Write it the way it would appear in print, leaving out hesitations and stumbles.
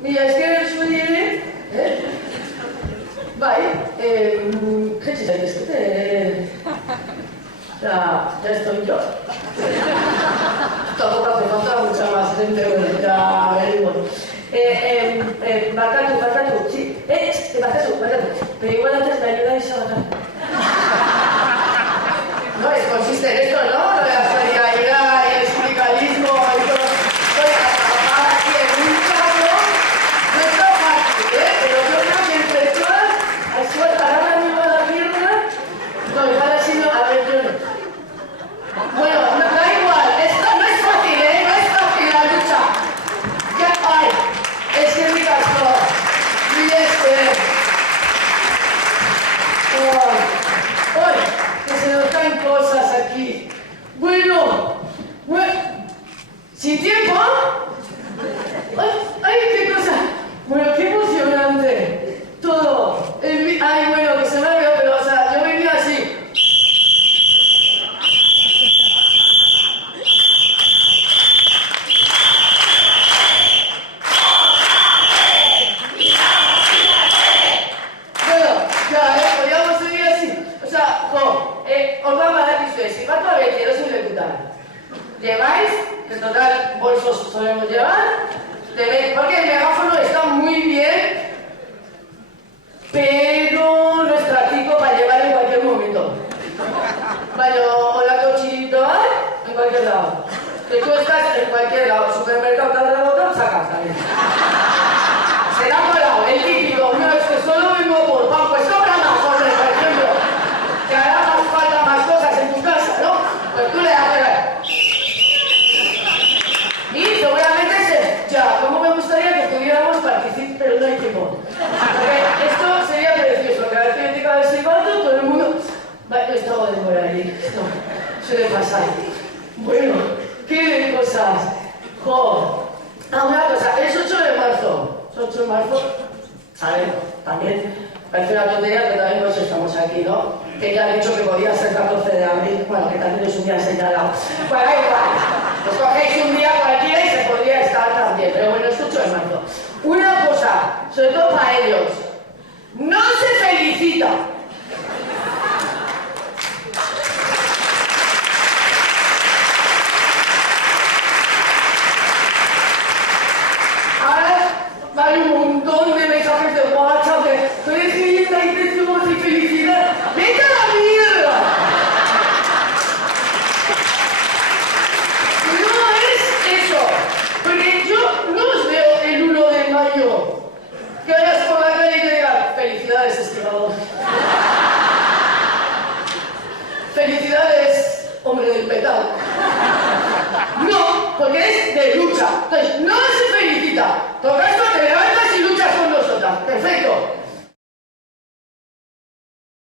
Mila esker zuri ere, bai, jetxe zaitezkete, ya estoy yo. Tampoco hace falta mucha más gente, bueno, ya veremos. Barkatu, sí, barkatu. Pero igual antes me ayudáis a bajar. No, consiste en esto, ¿no? Lo de la solidaridad y el sindicalismo y todo. Oye, trabajar aquí en un carro no está fácil, pero yo creo que entre todas, al sueltar ahora mismo la pierna, no, igual ha sido, a ver, yo no. Bueno, da igual, esto no es fácil, no es fácil la lucha. Ya, ay, es que mi caso, y hoy, que se nos caen cosas aquí. Bueno, sin tiempo. Ay, qué cosa. Bueno, qué emocionante. Todo. Ay, bueno, que se me ha olvidado, pero, o sea, yo venía así. Podríamos seguir así. O sea, os va a mandar que si va a ver, quiero sin ejecutar. Lleváis, que en total bolsos solemos llevar, porque el megáfono está muy bien, pero no es práctico para llevar en cualquier momento. Vale, o la cochito, en cualquier lado. Que tú estás en cualquier lado, supermercado, tal de botón, sacas también. Se da colado, el típico, no, es que solo vengo por pan, pues compra más, hombre, por ejemplo. Que hará más falta más cosas en tu casa, ¿no? Pues tú le das y seguramente ya, como me gustaría que pudiéramos participar, pero no hay tiempo. Porque esto sería precioso, que a la crítica del silbato, todo el mundo... Vale, yo estaba de por ahí, no, suele pasar. Bueno, ¿qué cosas? Una cosa, es 8 de marzo. 8 de marzo, a ver, también parece una tontería, pero también pues estamos aquí, ¿no? Que ya he dicho que podía ser 14 de abril, bueno, que también es un día señalado. Bueno, igual, pues cogéis un día cualquiera y se podría estar también, pero bueno, es 8 de marzo. Una cosa, sobre todo para ellos, no se felicita. Hay un montón de mensajes de WhatsApp de tú eres linda y preciosa y felicidad. ¡Vete a la mierda! No es eso. Porque yo no os veo el 1 de mayo. Que vayas por la calle y te digan felicidades, estimado. Felicidades, hombre del petal. No, porque es de lucha. Entonces, no se felicita. Todo esto te levantas y luchas con nosotras. Perfecto.